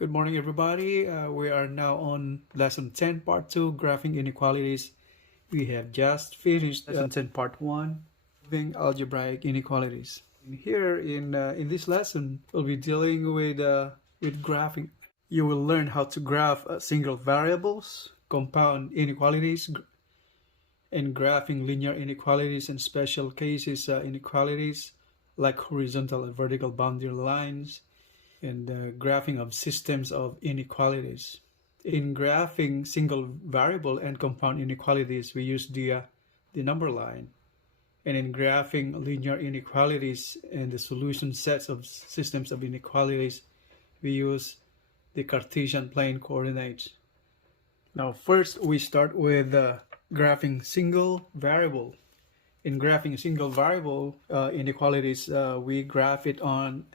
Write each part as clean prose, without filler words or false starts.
Good morning, everybody. We are now on lesson 10, part 2, graphing inequalities. We have just finished lesson 10, part 1, graphing algebraic inequalities. Here in this lesson, we'll be dealing with graphing. You will learn how to graph single variables, compound inequalities, and graphing linear inequalities and special cases inequalities like horizontal and vertical boundary lines, and graphing of systems of inequalities. In graphing single variable and compound inequalities, we use the number line. And in graphing linear inequalities and the solution sets of systems of inequalities, we use the Cartesian plane coordinates. Now first we start with graphing single variable. In graphing single variable inequalities, we graph it on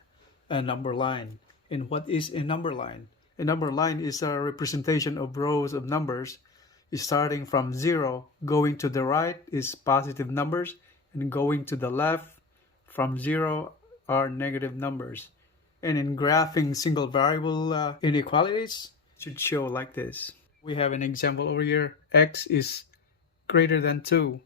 a number line. And what is a number line? A number line is a representation of rows of numbers starting from 0. Going to the right is positive numbers, and going to the left from 0 are negative numbers. And in graphing single variable inequalities, it should show like this. We have an example over here. X is greater than 2.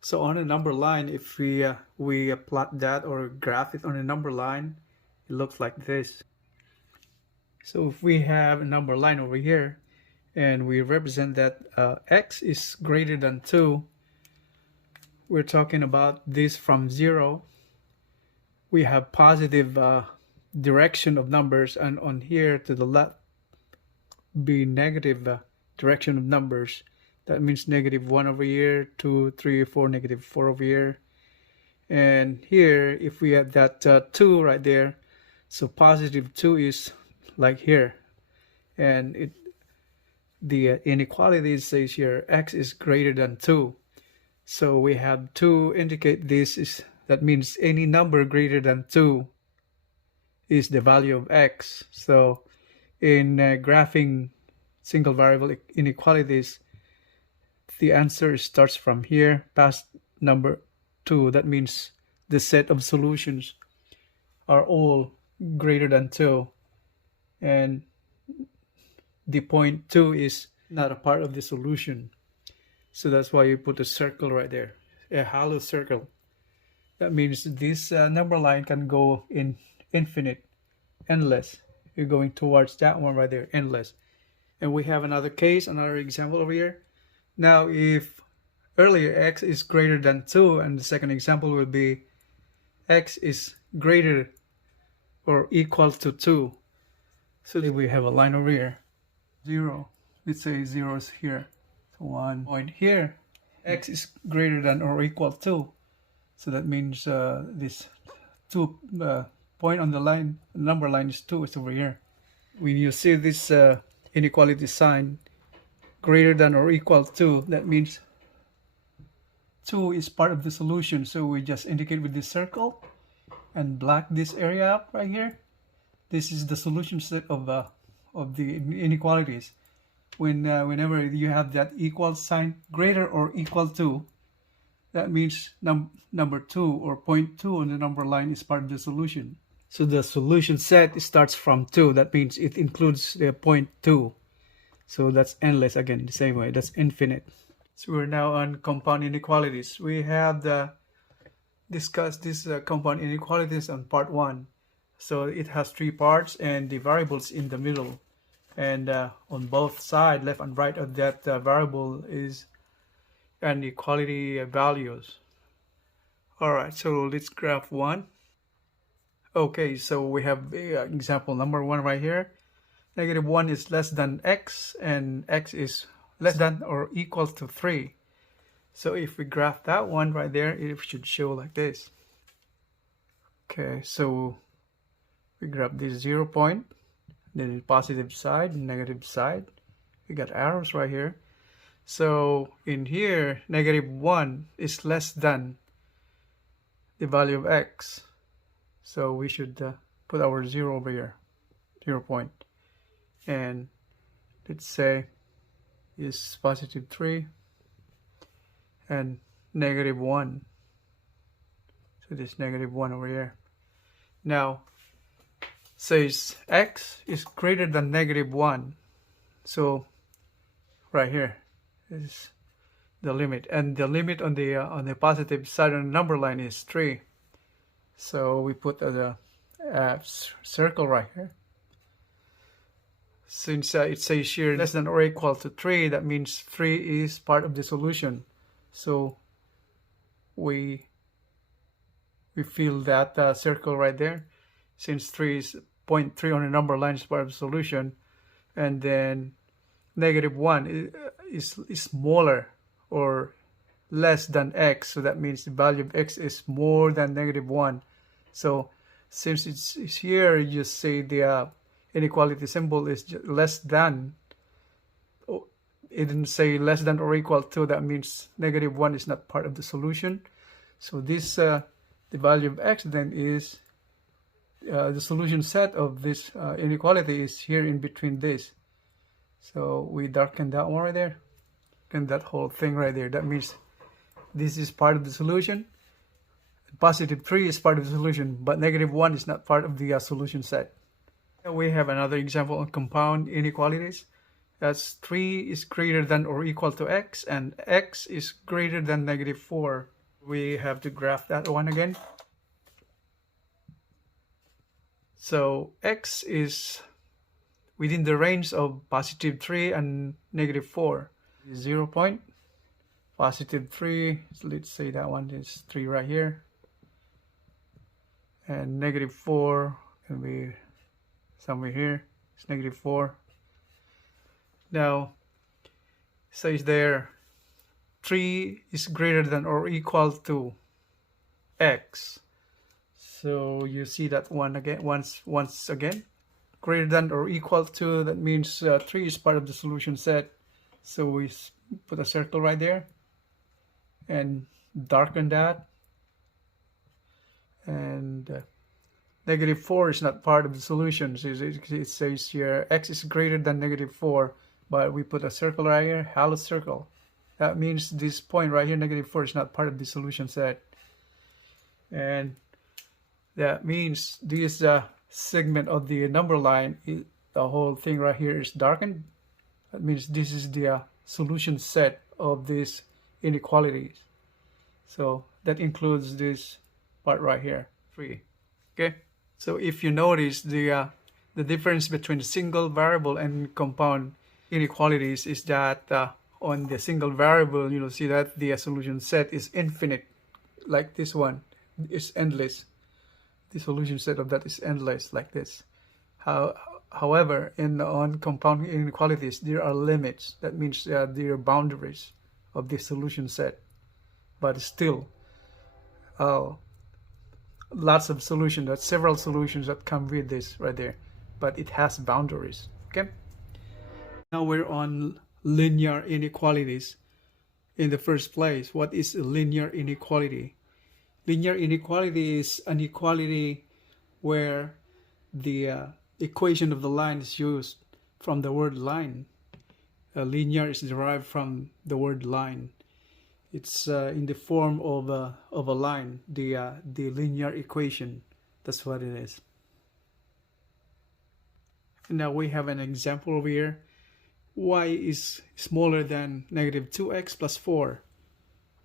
So on a number line, if we plot that or graph it on a number line, it looks like this. So if we have a number line over here and we represent that x is greater than 2, we're talking about this from 0. We have positive direction of numbers, and on here to the left be negative direction of numbers. That means negative 1 over here, 2, 3, 4, negative 4 over here. And here, if we have that 2 right there, so positive 2 is like here. And the inequality says here, x is greater than 2. So we have to indicate this that means any number greater than 2 is the value of x. So in graphing single variable inequalities, the answer starts from here past number 2. That means the set of solutions are all greater than 2, and the point 2 is not a part of the solution. So that's why you put a circle right there, a hollow circle. That means this number line can go in infinite, endless. You're going towards that one right there, endless. And we have another case, another example over here. Now if earlier x is greater than 2, and the second example will be x is greater or equal to 2. So we have a line over here, 0. Let's say 0 is here. So 1 point here, x is greater than or equal to. So that means this 2 point on the line, the number line is 2, is over here. When you see this inequality sign, greater than or equal to, that means 2 is part of the solution. So we just indicate with this circle and black this area up right here. This is the solution set of the inequalities. Whenever you have that equal sign, greater or equal to, that means number 2 or point 2 on the number line is part of the solution. So the solution set starts from 2. That means it includes the point 2. So that's endless again, the same way. That's infinite. So we're now on compound inequalities. We have discussed these compound inequalities on part 1. So it has 3 parts and the variables in the middle. And on both sides, left and right of that variable is inequality values. Alright, so let's graph 1. Okay, so we have example number 1 right here. Negative 1 is less than x, and x is less than or equal to 3. So if we graph that one right there, it should show like this. Okay, so we grab this 0 point, then the positive side, negative side. We got arrows right here. So in here, negative 1 is less than the value of x. So we should put our 0 over here, 0 point. And let's say is positive 3 and negative 1. So this negative 1 over here. Now says x is greater than -1. So right here is the limit, and the limit on the positive side on the number line is 3. So we put the circle right here. Since it says here less than or equal to 3, that means 3 is part of the solution. So we fill that circle right there, since 3 is 0.3 on the number line is part of the solution, and then -1 is smaller or less than x, so that means the value of x is more than -1. So since it's here, you just say the inequality symbol is less than. It didn't say less than or equal to, that means -1 is not part of the solution. So this the value of x then is the solution set of this inequality is here in between this. So we darken that one right there, and that whole thing right there. That means this is part of the solution. +3 is part of the solution, but -1 is not part of the solution set. And we have another example on compound inequalities. That's 3 is greater than or equal to x, and x is greater than -4. We have to graph that one again. So x is within the range of +3 and -4. 0 point, +3, so let's say that one is 3 right here, and -4 can be somewhere here. It's -4. Now says there 3 is greater than or equal to x. So you see that one again, once again, greater than or equal to, that means 3 is part of the solution set. So we put a circle right there and darken that, and -4 is not part of the solution. So it says here x is greater than -4, but we put a circle right here, hollow circle. That means this point right here, -4, is not part of the solution set. And that means this segment of the number line, the whole thing right here is darkened. That means this is the solution set of these inequalities. So that includes this part right here, 3. Okay. So if you notice, the difference between single variable and compound inequalities is that on the single variable, you'll see that the solution set is infinite, like this one. It's endless. The solution set of that is endless, like this. However, on compound inequalities, there are limits. That means there are boundaries of the solution set. But still, lots of solutions, that's several solutions that come with this right there. But it has boundaries. Okay. Now we're on linear inequalities. In the first place, what is a linear inequality? Linear inequality is an equality where the equation of the line is used from the word line. Linear is derived from the word line. It's in the form of a line, the linear equation. That's what it is. And now we have an example over here. Y is smaller than -2x plus 4.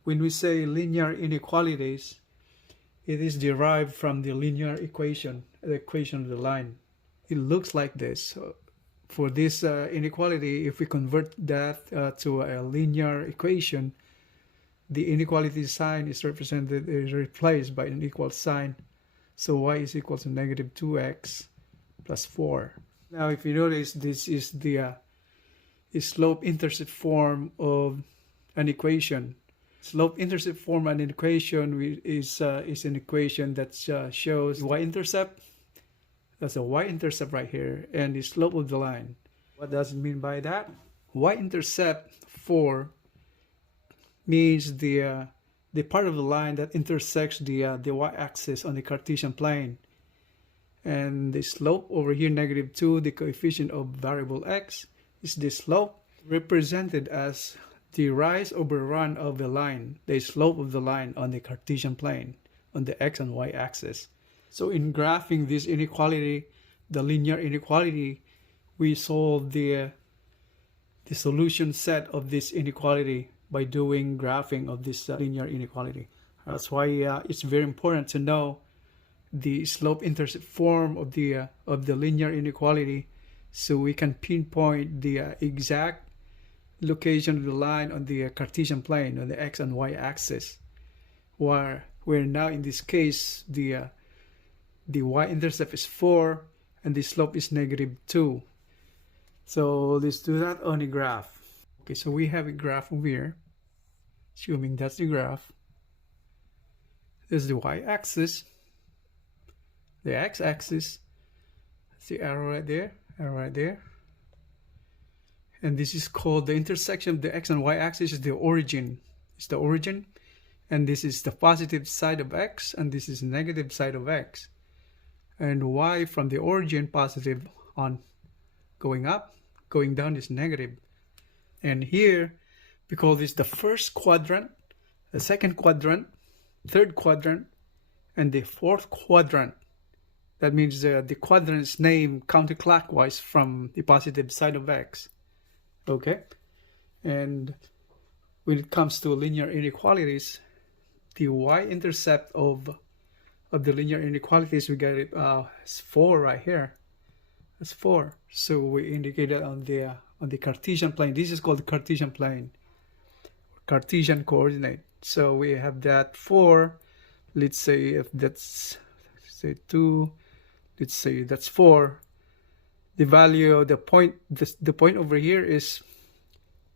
When we say linear inequalities, it is derived from the linear equation, the equation of the line. It looks like this. For this inequality, if we convert that to a linear equation, the inequality sign is replaced by an equal sign. So y is equal to -2x plus 4. Now, if you notice, this is the slope-intercept form of an equation. Slope-intercept form of an equation is an equation that shows y-intercept. That's a y-intercept right here, and the slope of the line. What does it mean by that? Y-intercept 4 means the part of the line that intersects the y-axis on the Cartesian plane. And the slope over here, -2, the coefficient of variable x, is the slope represented as the rise over run of the line, the slope of the line on the Cartesian plane, on the x and y axis. So in graphing this inequality, the linear inequality, we solve the solution set of this inequality by doing graphing of this linear inequality. That's why it's very important to know the slope-intercept form of the linear inequality, so we can pinpoint the exact location of the line on the Cartesian plane on the x and y axis. Where now in this case the y-intercept is 4 and the slope is -2. So let's do that on a graph. Okay, so we have a graph over here, assuming that's the graph. There's the y-axis, the x-axis, that's the arrow right there, and this is called the intersection of the x and y-axis is the origin. It's the origin, and this is the positive side of x, and this is negative side of x. And y from the origin, positive on going up, going down is negative. And here we call this the first quadrant, the second quadrant, third quadrant, and the fourth quadrant. That means the quadrant is named counterclockwise from the positive side of x. Okay, and when it comes to linear inequalities, the y-intercept of the linear inequalities, we get it it's 4 right here. That's 4. So we indicate that on the Cartesian plane. This is called the Cartesian plane, Cartesian coordinate. So we have that 4. Let's say if that's, say 2, let's say that's 4. The value of the point, the point over here is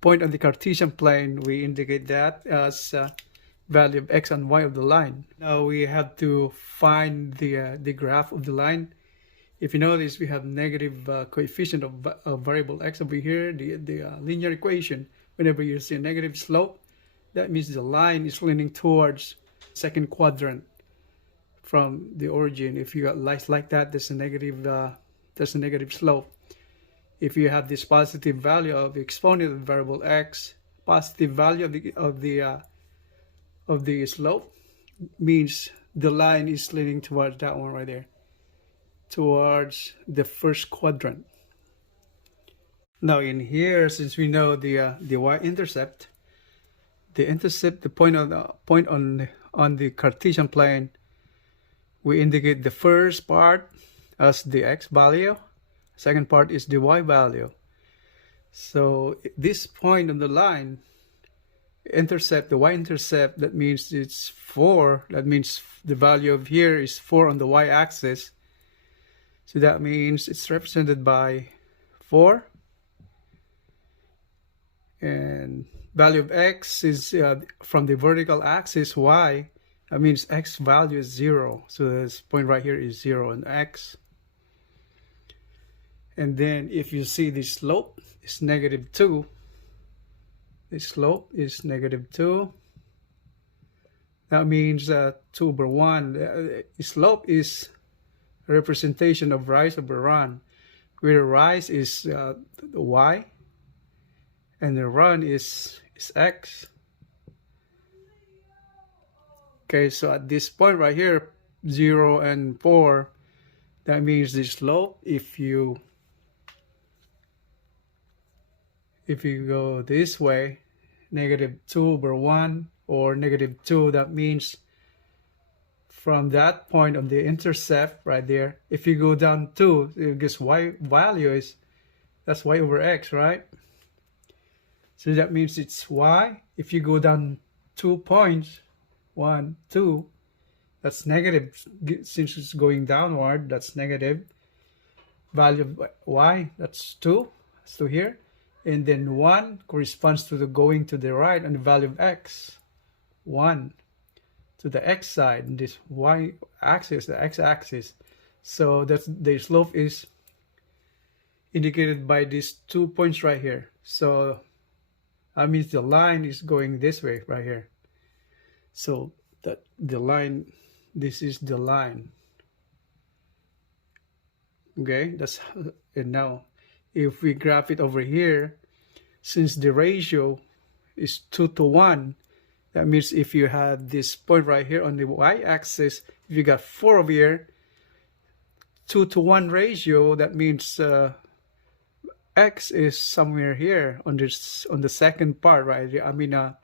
point on the Cartesian plane. We indicate that as value of x and y of the line. Now we have to find the graph of the line. If you notice, we have negative coefficient of variable x over here, the linear equation. Whenever you see a negative slope, that means the line is leaning towards second quadrant from the origin. If you got lines like that, there's a negative slope. If you have this positive value of the exponent of the variable x, positive value of the slope, means the line is leaning towards that one right there, towards the first quadrant. Now in here, since we know the y-intercept, the point on the Cartesian plane, we indicate the first part as the x value, second part is the y value. So this point on the line, intercept, the y-intercept, that means it's 4. That means the value of here is 4 on the y-axis. So that means it's represented by 4. And value of x is from the vertical axis y. That means x value is 0. So this point right here is 0 on x. And then if you see the slope is -2. The slope is -2. That means 2 over 1. The slope is a representation of rise over run, where rise is the y and the run is x. Okay, so at this point right here, 0 and 4, that means the slope, if you go this way, -2 over 1 or -2, that means from that point on the intercept right there, if you go down 2, it gets y value is, that's y over x, right? So that means it's y. If you go down 2 points, 1, 2, that's negative. Since it's going downward, that's negative. Value of y, that's 2. That's 2 here. And then 1 corresponds to the going to the right, and the value of x, 1 to the x side, and this y axis, the x axis. So that's the slope is indicated by these 2 points right here. So that means the line is going this way right here. So that the line, this is the line. Okay, that's, and now if we graph it over here, since the ratio is 2 to 1, that means if you have this point right here on the y-axis, if you got 4 over here, 2-to-1 ratio, that means x is somewhere here on the second part, right? I mean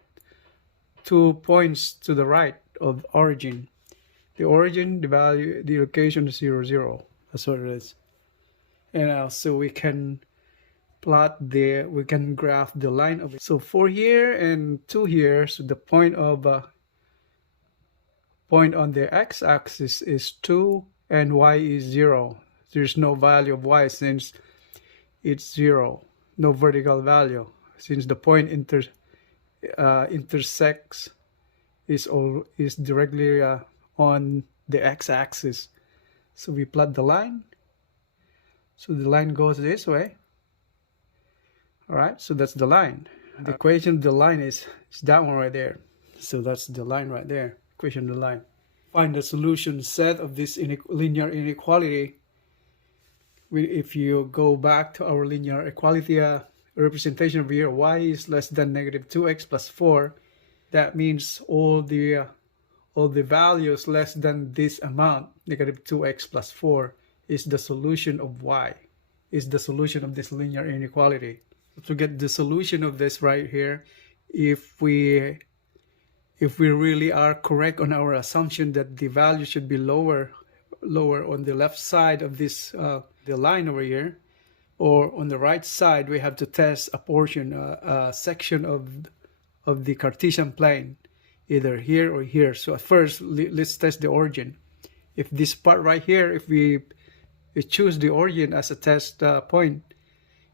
2 points to the right of origin. The origin, the value, the location is 0, 0. That's what it is. And so we can we can graph the line of it. So 4 here and 2 here, so the point on the x-axis is 2 and y is 0. There's no value of y since it's 0, no vertical value, since the point intersects is directly on the x-axis. So we plot the line. So the line goes this way. All right, so that's the line. The equation of the line is that one right there. So that's the line right there. Equation of the line. Find the solution set of this linear inequality. If you go back to our linear equality representation over here, y is less than negative 2x plus 4. That means all the values less than this amount, negative 2x plus 4, is the solution of y, is the solution of this linear inequality. To get the solution of this right here, if we really are correct on our assumption that the value should be lower on the left side of this the line over here, or on the right side, we have to test a portion, a section of the Cartesian plane, either here or here. So at first, let's test the origin. If this part right here, if we choose the origin as a test point,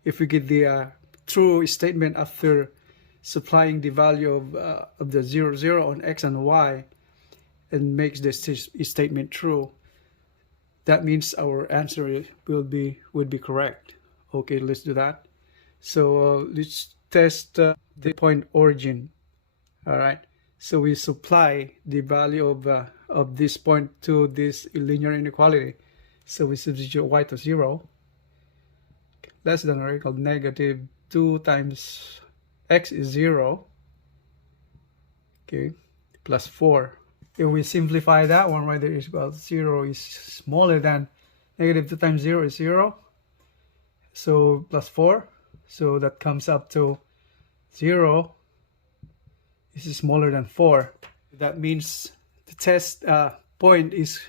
if we get the true statement after supplying the value of the 0, 0 on x and y, and makes this statement true, that means our answer would be correct. Okay, let's do that. So let's test the point origin. All right. So we supply the value of this point to this linear inequality. So we substitute y to 0, less than or equal to negative 2 times x is 0, okay, plus 4. If we simplify that one right there, is equal to 0 is smaller than negative 2 times 0 is 0. So plus 4. So that comes up to 0. This is smaller than 4. That means the test point is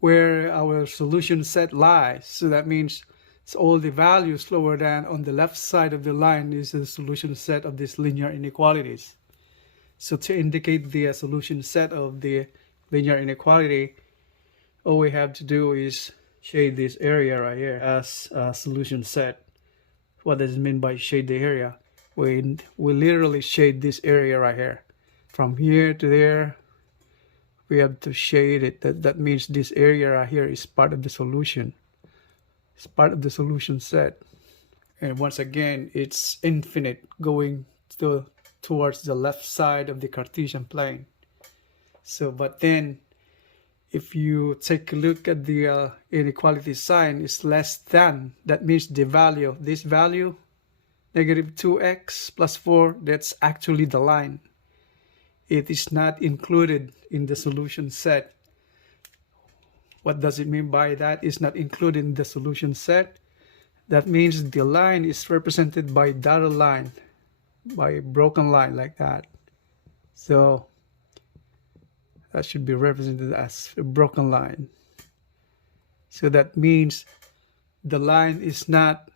where our solution set lies. So that means it's all the values lower than on the left side of the line is the solution set of these linear inequalities. So to indicate the solution set of the linear inequality, all we have to do is shade this area right here as a solution set. What does it mean by shade the area? We literally shade this area right here. From here to there, we have to shade it. That means this area right here is part of the solution. It's part of the solution set. And once again, it's infinite, going towards the left side of the Cartesian plane. So, but then, if you take a look at the inequality sign, it's less than. That means the value, this value, negative 2x plus 4, that's actually the line. It is not included in the solution set. What does it mean by that? It's not included in the solution set. That means the line is represented by dotted line, by a broken line like that. So that should be represented as a broken line. So that means the line is not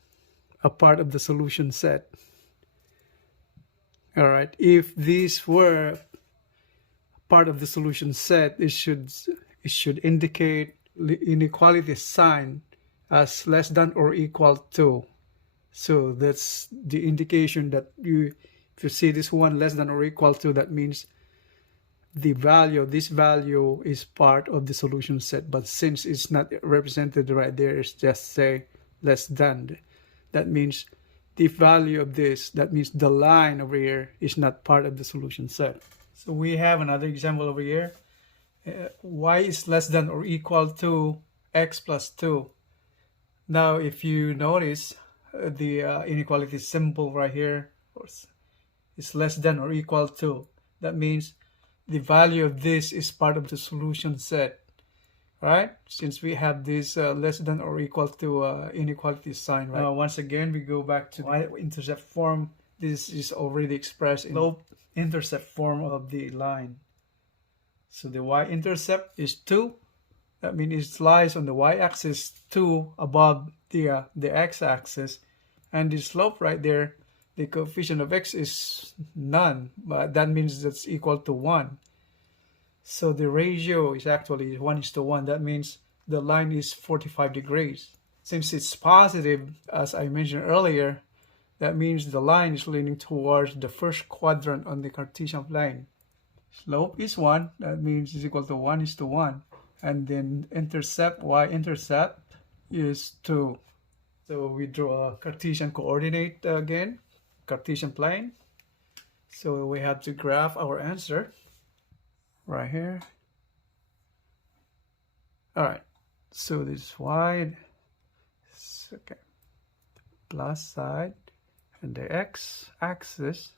a part of the solution set. All right. If these were part of the solution set, it should indicate inequality sign as less than or equal to. So that's the indication that if you see this one less than or equal to, that means the value, this value is part of the solution set. But since it's not represented right there, it's just say less than. That means the value of this, that means the line over here is not part of the solution set. So we have another example over here. Y is less than or equal to x plus 2. Now if you notice, the inequality symbol right here is less than or equal to. That means the value of this is part of the solution set. right? Since we have this less than or equal to inequality sign, right? Now, once again, we go back to the y-intercept form. This is already expressed in slope-intercept form of the line. So the y-intercept is 2. That means it lies on the y-axis 2 above the x-axis. And the slope right there, the coefficient of x is none, but that means that's equal to 1. So the ratio is actually 1:1. That means the line is 45 degrees. Since it's positive, as I mentioned earlier, that means the line is leaning towards the first quadrant on the Cartesian plane. Slope is 1. That means it's equal to 1:1. And then intercept, y-intercept is 2. So we draw a Cartesian coordinate again, Cartesian plane. So we have to graph our answer right here. All right, so this y, okay, plus side, and the x-axis,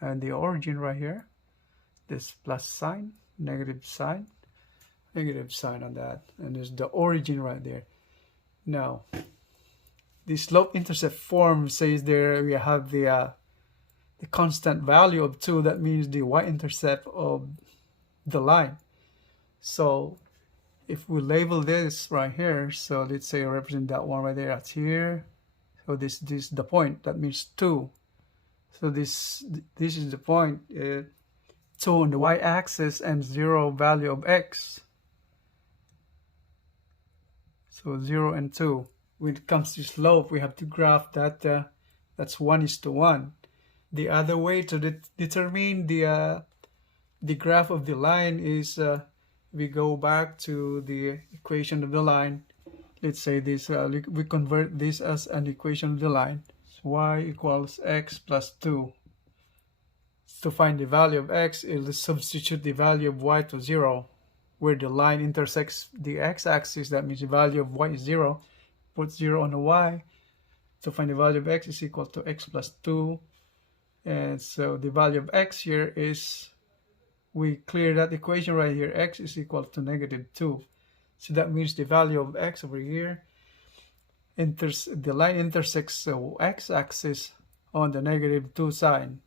and the origin right here, this plus sign, negative sign on that, and there's the origin right there. Now, the slope-intercept form says there we have the constant value of 2. That means the y-intercept of the line. So if we label this right here, so let's say represent that one right there, that's here. So this is the point. That means 2. So this is the point. 2 on the y-axis and 0 value of x. So 0 and 2. When it comes to slope, we have to graph that. That's 1:1. The other way to determine the graph of the line is we go back to the equation of the line. Let's say this, we convert this as an equation of the line. So y equals x plus 2. To find the value of x, it'll substitute the value of y to 0. Where the line intersects the x-axis, that means the value of y is 0. Put 0 on the y. To find the value of x is equal to x plus 2. And so the value of x here is, we clear that equation right here, x is equal to -2. So that means the value of x over here, the line intersects the x-axis on the -2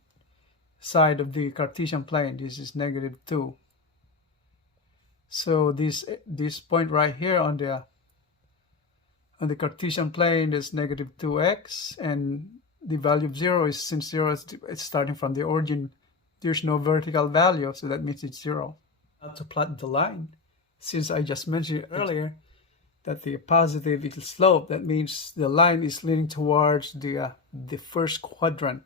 side of the Cartesian plane. This is -2. So this point right here on the Cartesian plane is -2x, and the value of 0 is, since 0 is starting from the origin, there's no vertical value, so that means it's 0. Now to plot the line, since I just mentioned earlier that the positive equals slope, that means the line is leaning towards the first quadrant.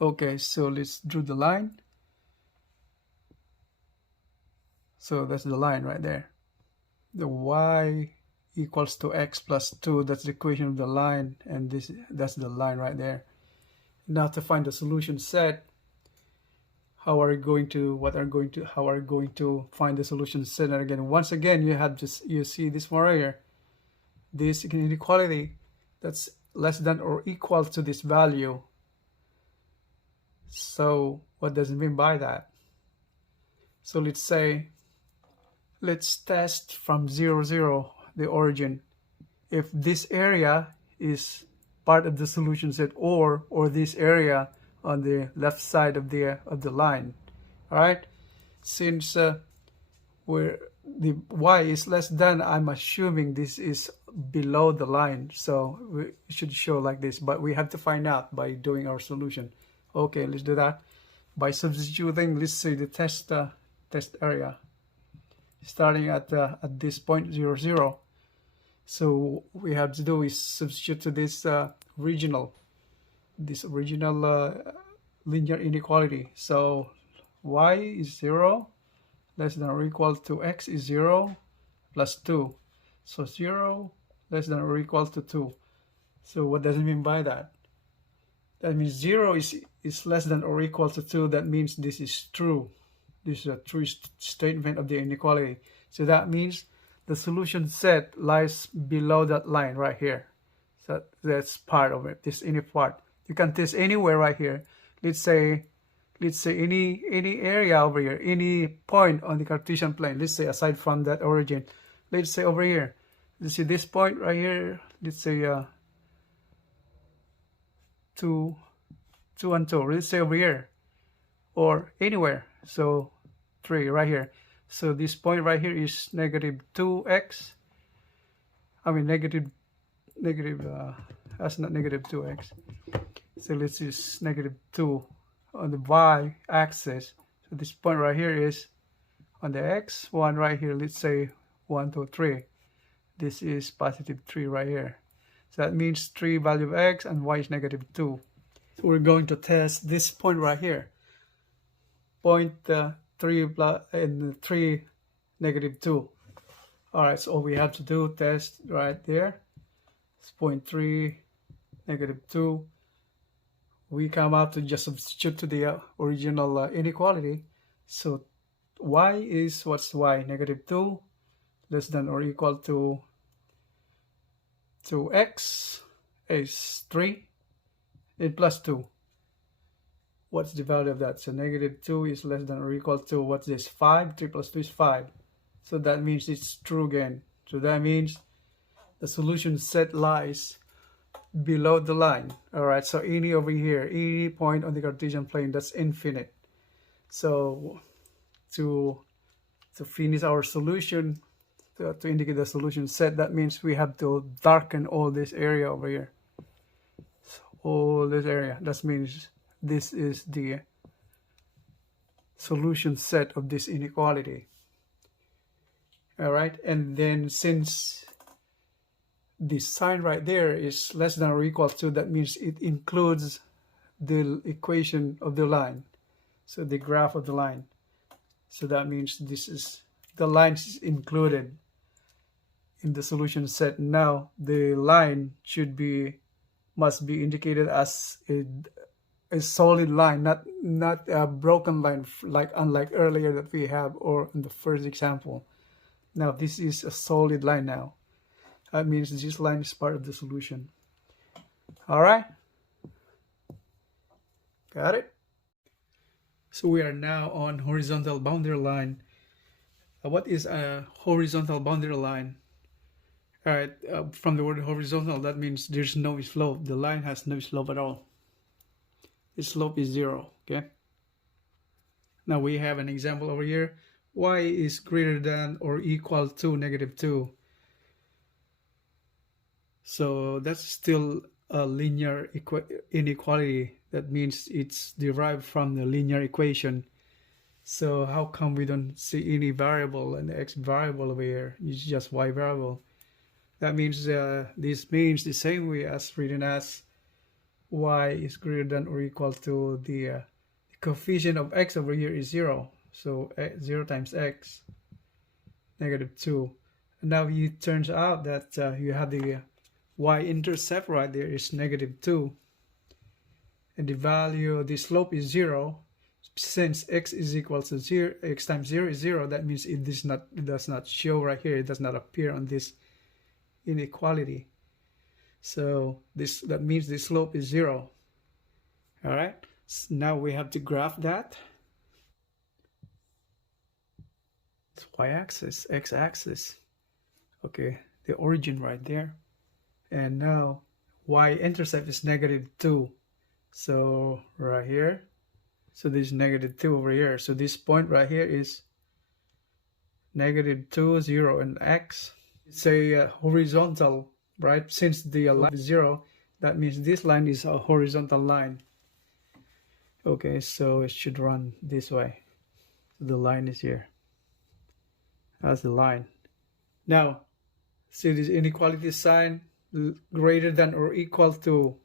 Okay, so let's draw the line. So that's the line right there. The y equals to x plus 2. That's the equation of the line, and that's the line right there. Now to find the solution set, how are we going to find the solution set? And again, once again, you see this one right here, this inequality that's less than or equal to this value. So what does it mean by that? So let's test from 0, 0, the origin. If this area is part of the solution set, or this area on the left side of the line. All right, since where the y is less than, I'm assuming this is below the line, so we should show like this, but we have to find out by doing our solution. Okay, let's do that by substituting, let's say, the test area starting at this point 0, 0. So what we have to do is substitute to this original linear inequality. So y is 0, less than or equal to x is 0 plus 2. So 0 less than or equal to 2. So what does it mean by that? That means 0 is less than or equal to 2. That means this is true. This is a true statement of the inequality. So that means the solution set lies below that line right here. So that's part of it, this inner part. You can test anywhere right here. Let's say let's say any area over here, any point on the Cartesian plane, let's say aside from that origin, let's say over here, let's see this point right here, let's say 2 and 2, let's say over here, or anywhere, so 3 right here. So this point right here is negative 2x, I mean that's not negative 2x, so let's use negative 2 on the y-axis. So this point right here is on the x, 1 right here, let's say 1, 2, 3. This is positive 3 right here. So that means 3 value of x and y is negative 2. So we're going to test this point right here. Point 3 plus and 3 negative 2. Alright, so all we have to do, test right there. It's point 3 negative 2. We come out to just substitute to the original inequality. So y is, what's y? Negative 2 less than or equal to x is 3 and plus 2. What's the value of that? So negative 2 is less than or equal to, what's this? 5. 3 plus 2 is 5. So that means it's true again. So that means the solution set lies below the line. Alright, so any over here, any point on the Cartesian plane, that's infinite. So to finish our solution, to indicate the solution set, that means we have to darken all this area over here. So all this area, that means this is the solution set of this inequality. Alright, and then since the sign right there is less than or equal to, that means it includes the equation of the line, so the graph of the line. So that means this is, the line is included in the solution set. Now the line must be indicated as a solid line, not a broken line, like unlike earlier that we have, or in the first example. Now this is a solid line now. That means this line is part of the solution. Alright? Got it? So we are now on horizontal boundary line. What is a horizontal boundary line? Alright, from the word horizontal, that means there's no slope. The line has no slope at all. The slope is 0, okay? Now we have an example over here. Y is greater than or equal to negative 2. So that's still a linear inequality. That means it's derived from the linear equation. So how come we don't see any variable, an x variable over here? It's just y variable. That means this means the same way as written as y is greater than or equal to the coefficient of x over here is 0. So 0 times x, negative 2. And now it turns out that you have the y-intercept right there is negative 2. And the value of the slope is 0. Since x is equal to 0, x times 0 is 0, that means it does not show right here. It does not appear on this inequality. So that means the slope is 0. Alright, so now we have to graph that. It's y-axis, x-axis. Okay, the origin right there. And now y-intercept is negative 2. So right here. So this is negative 2 over here. So this point right here is negative 2, 0, and x. It's a horizontal, right? Since the line is 0, that means this line is a horizontal line. Okay, so it should run this way. The line is here. That's the line. Now, see this inequality sign, greater than or equal to.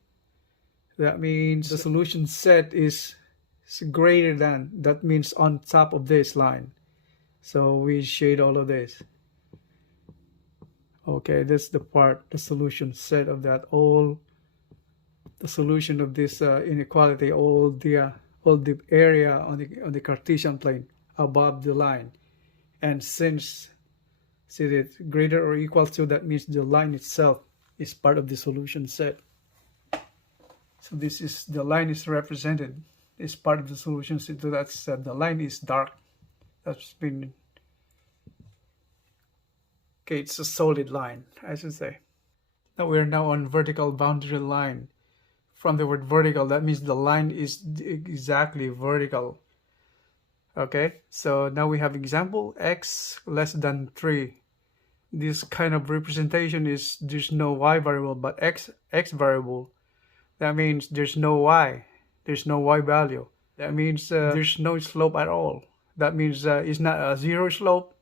That means the solution set is greater than. That means on top of this line. So we shade all of this. Okay, that's the part, the solution set of that. All the solution of this inequality, all the area on the Cartesian plane above the line. And since see that greater or equal to, that means the line itself is part of the solution set. So this is, the line is represented. is part of the solution. So that's the line is dark. That's been okay. It's a solid line, I should say. Now we are now on vertical boundary line. From the word vertical, that means the line is exactly vertical. Okay, so now we have example x less than 3. This kind of representation is there's no y variable but x variable. That means there's no y value. That means there's no slope at all. That means it's not a zero slope.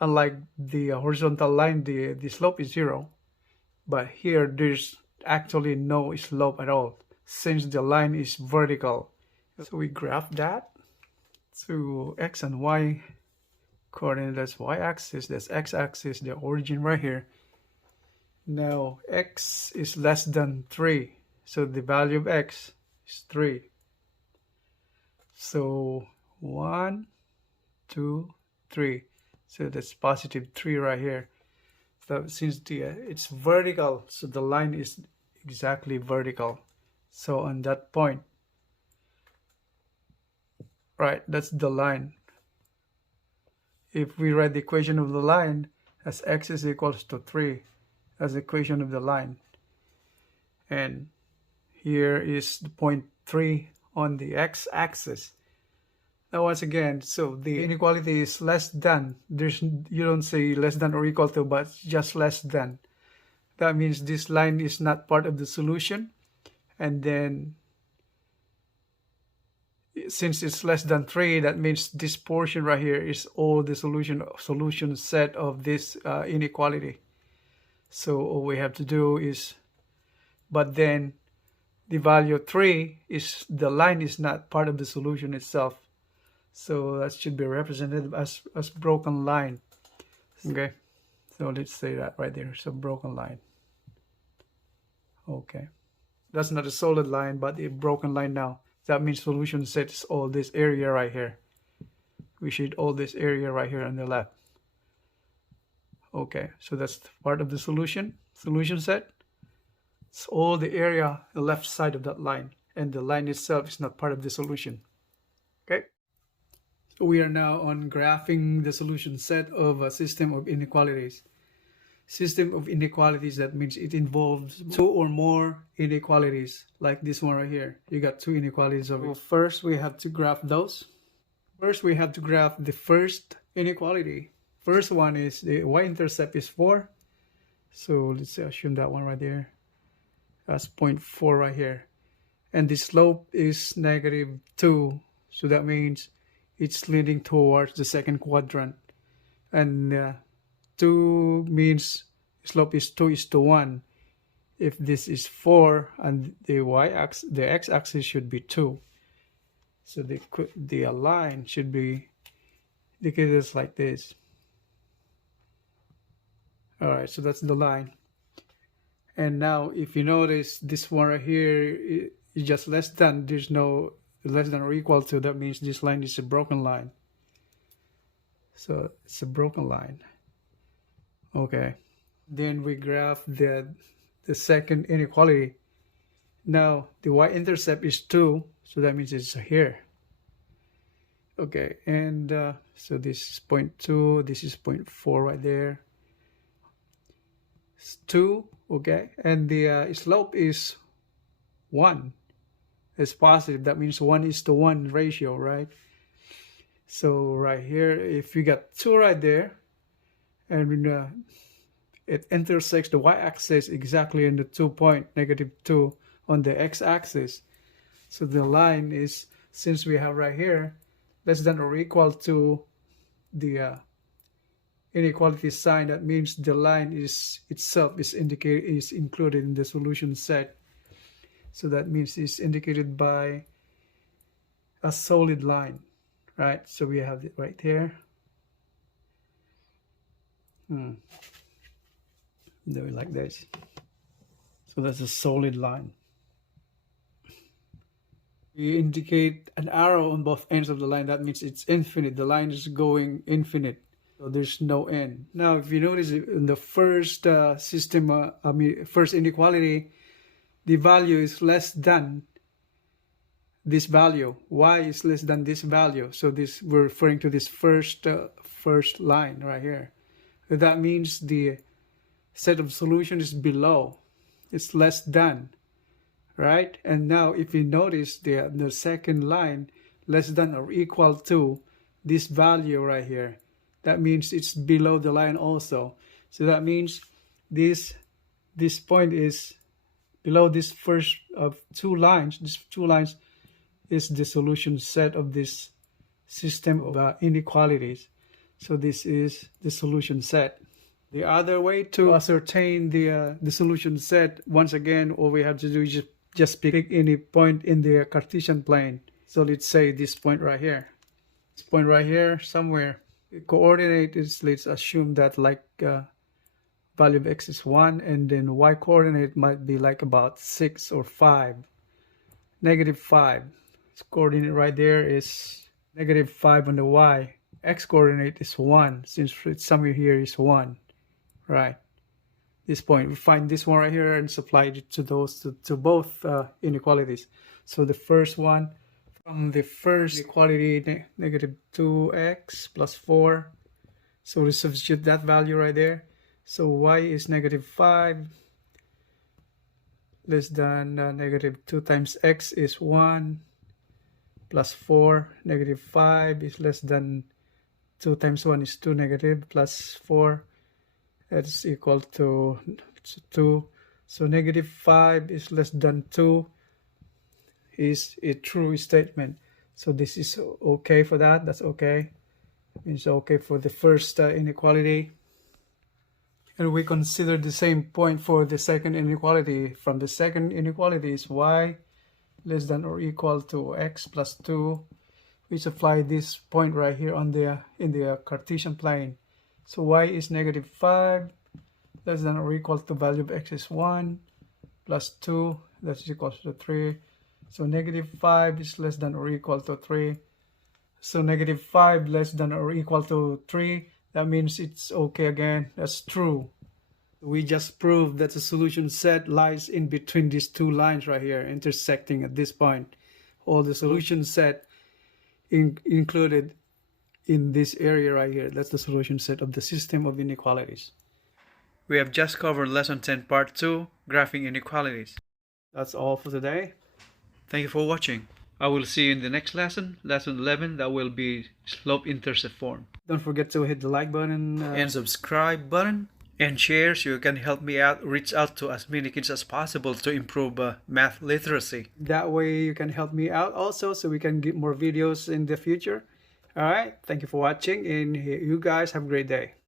Unlike the horizontal line, the slope is 0. But here there's actually no slope at all since the line is vertical. So we graph that to x and y coordinate. That's y-axis, that's x-axis, the origin right here. Now x is less than 3, so the value of x is 3. So 1, 2, 3. So that's positive 3 right here. So since it's vertical, so the line is exactly vertical. So on that point, right, that's the line. If we write the equation of the line as x is equals to 3 as the equation of the line, and here is the point 3 on the x-axis. Now once again, so the inequality is less than. You don't say less than or equal to, but just less than. That means this line is not part of the solution, and then since it's less than 3, that means this portion right here is all the solution set of this inequality. So all we have to do is, but then the value 3 is, the line is not part of the solution itself. So that should be represented as broken line. Okay, so let's say that right there. So broken line. Okay, that's not a solid line, but a broken line now. That means solution set is all this area right here. We should all this area right here on the left. Okay, so that's part of the solution set. It's all the area, the left side of that line, and the line itself is not part of the solution. Okay, so we are now on graphing the solution set of a system of inequalities. System of inequalities, that means it involves 2 or more inequalities, like this one right here. You got 2 inequalities of it. First, we have to graph those. First, we have to graph the first inequality. First one is the y-intercept is 4. So let's assume that one right there. That's 0.4 right here. And the slope is -2. So that means it's leading towards the second quadrant. And 2 means slope is 2:1. If this is 4 and the y-axis, the x-axis should be 2. So the line should be indicated like this. Alright, so that's the line. And now if you notice this one right here is just less than, there's no less than or equal to, that means this line is a broken line. So it's a broken line. Okay, then we graph the second inequality. Now the y-intercept is 2, so that means it's here. Okay, and so this is 0.2, this is 0.4 right there. It's 2, okay, and the slope is 1. It's positive, that means 1:1 ratio, right? So right here, if you got 2 right there, and it intersects the y-axis exactly in the 2 point, -2 on the x-axis. So the line is, since we have right here less than or equal to the inequality sign, that means the line is itself is included in the solution set. So that means it's indicated by a solid line, right? So we have it right here. Do it like this. So that's a solid line. We indicate an arrow on both ends of the line. That means it's infinite. The line is going infinite. So there's no end. Now, if you notice in the first first inequality, the value is less than this value. Y is less than this value. So this, we're referring to this first line right here. That means the set of solution is below. It's less than, right? And now if you notice the second line, less than or equal to this value right here, that means it's below the line also. So that means this point is below this first of two lines. These two lines is the solution set of this system of inequalities. So this is the solution set. The other way to ascertain the solution set, once again, all we have to do is just pick any point in the Cartesian plane. So let's say this point right here. This point right here, somewhere. The coordinate is, let's assume that like value of x is 1, and then y coordinate might be like about 6 or 5. Negative 5. This coordinate right there is negative 5 on the y. X coordinate is 1, since it's somewhere here is 1. Right. This point, we find this one right here and supply it to those to both inequalities. So the first one, from the first inequality, negative 2x plus 4. So we substitute that value right there. So y is negative 5 less than negative 2 times x is 1 plus 4. Negative 5 is less than 2 times 1 is 2 negative plus 4. That's equal to 2. So negative 5 is less than 2 is a true statement. So this is okay for that. That's okay. It's okay for the first inequality. And we consider the same point for the second inequality. From the second inequality is y less than or equal to x plus 2. We supply this point right here on in the Cartesian plane. So y is negative 5 less than or equal to value of x is 1 plus 2, that's equal to 3. So negative 5 is less than or equal to 3. So negative 5 less than or equal to 3, that means it's okay again. That's true. We just proved that the solution set lies in between these two lines right here, intersecting at this point. All the solution set included in this area right here. That's the solution set of the system of inequalities. We have just covered lesson 10 part 2, graphing inequalities. That's all for today. Thank you for watching. I will see you in the next lesson, lesson 11, that will be slope-intercept form. Don't forget to hit the like button and subscribe button and share so you can help me out, reach out to as many kids as possible to improve math literacy. That way you can help me out also, so we can get more videos in the future. Alright, thank you for watching, and you guys have a great day.